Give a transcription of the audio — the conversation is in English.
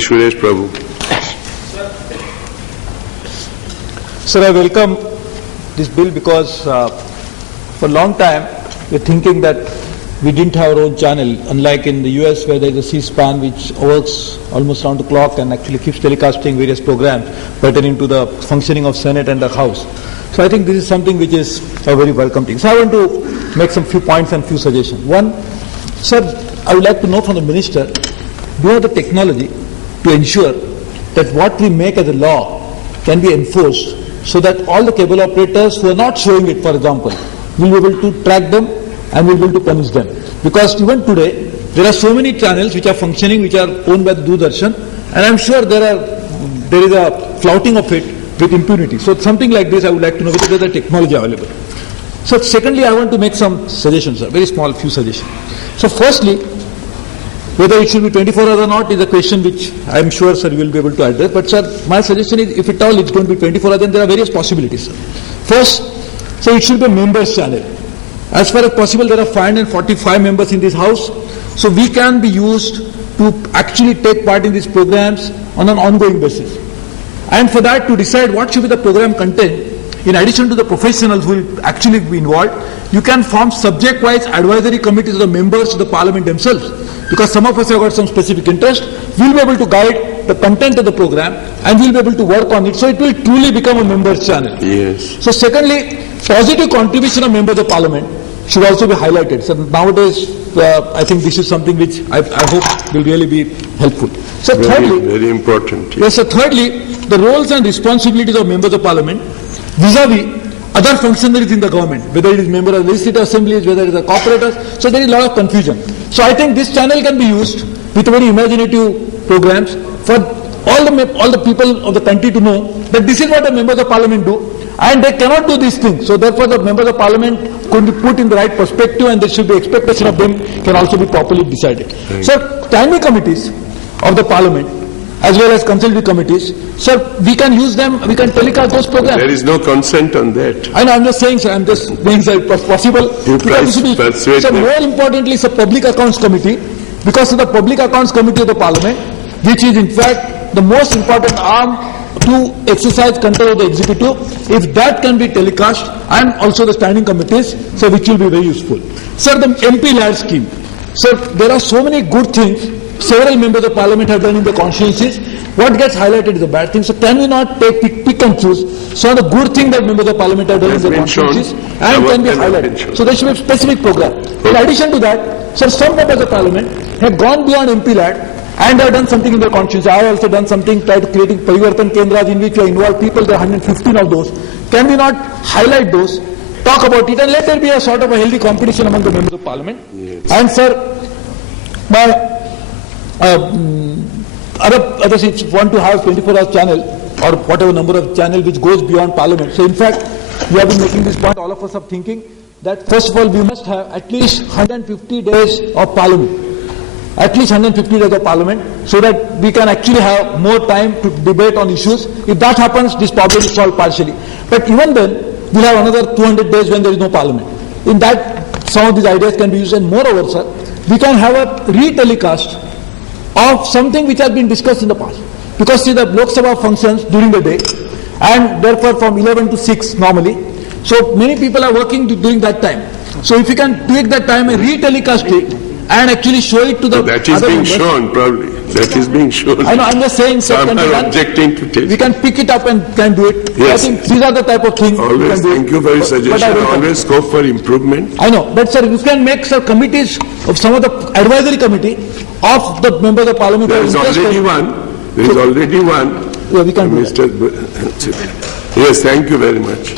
Shri Suresh Prabhu. Sir, I welcome this bill because for a long time we're thinking that we didn't have our own channel, unlike in the US where there is a C-SPAN which works almost round the clock and actually keeps telecasting various programs pertaining to the functioning of Senate and the House. So I think this is something which is a very welcome thing. So I want to make some few points and few suggestions. One, sir, I would like to know from the Minister, do you have the technology to ensure that what we make as a law can be enforced so that all the cable operators who are not showing it, for example, will be able to track them and will be able to punish them? Because even today, there are so many channels which are functioning, which are owned by the Doordarshan, and I'm sure there is a flouting of it with impunity. So something like this I would like to know whether there is technology available. So secondly, I want to make some suggestions, sir, very small few suggestions. So firstly, whether it should be 24 hours or not is a question which I am sure, sir, you will be able to address. But, sir, my suggestion is, if at all it's going to be 24 hours, then there are various possibilities, sir. First, so it should be a members channel. As far as possible, there are 545 members in this house, so we can be used to actually take part in these programs on an ongoing basis. And for that, to decide what should be the program content, in addition to the professionals who will actually be involved, you can form subject-wise advisory committees of the members of the parliament themselves. Because some of us have got some specific interest, we'll be able to guide the content of the program and we'll be able to work on it. So it will truly become a members channel. Yes. So secondly, positive contribution of members of parliament should also be highlighted. So nowadays, I think this is something which I hope will really be helpful. So thirdly, very important. Yes, so thirdly, the roles and responsibilities of members of parliament vis-a-vis other functionaries in the government, whether it is member of legislative assemblies, whether it is a corporators, so there is a lot of confusion. So I think this channel can be used with very imaginative programs for all the people of the country to know that this is what the members of parliament do, and they cannot do these things. So therefore the members of parliament could be put in the right perspective, and there should be expectation of them can also be properly decided. So timely committees of the parliament as well as consultative committees, sir, we can use them, we can telecast those programs. There is no consent on that. I know, I'm just saying, sir, I'm just saying, sir, it was possible. You persuade so them. more importantly, it's a public accounts committee, because of the public accounts committee of the parliament, which is in fact the most important arm to exercise control of the executive. If that can be telecast, and also the standing committees, so which will be very useful. Sir, the MP lad scheme. Sir, there are so many good things several members of parliament have done in the constituencies. What gets highlighted is a bad thing. So can we not pick and choose some of the good things that members of parliament have done in the constituencies and can be highlighted? So there should be a specific program. In addition to that, sir, some members of parliament have gone beyond MP lad and have done something in their constituency. I have also done something, tried to creating Parivartan Kendras in which we involve people, there are 115 of those. Can we not highlight those, talk about it, and let there be a sort of a healthy competition among the members of parliament? Yes. And sir, my others want to have 24-hour channel or whatever number of channel which goes beyond parliament. So in fact, we have been making this point, all of us are thinking that first of all we must have at least 150 days of parliament. At least 150 days of parliament, so that we can actually have more time to debate on issues. If that happens, this problem is solved partially. But even then, we'll have another 200 days when there is no parliament. In that, some of these ideas can be used, and moreover, sir, we can have a re-telecast of something which has been discussed in the past. Because see, the Lok Sabha functions during the day, and therefore from 11 to 6 normally. So many people are working during that time. So if you can take that time and re-telecast it, and actually show it to the that is other being members. Shown, probably. That is being shown. I know, I'm just saying, sir, some are objecting to take. We can pick it up and can do it. Yes. I think these are the type of things always we can do. Thank you for your suggestion. Always scope for improvement. I know, but sir, you can make some committees of some of the advisory committee of the members of parliament. There is already one. There is already one. Yeah, we can do Mr. that. Yes, thank you very much.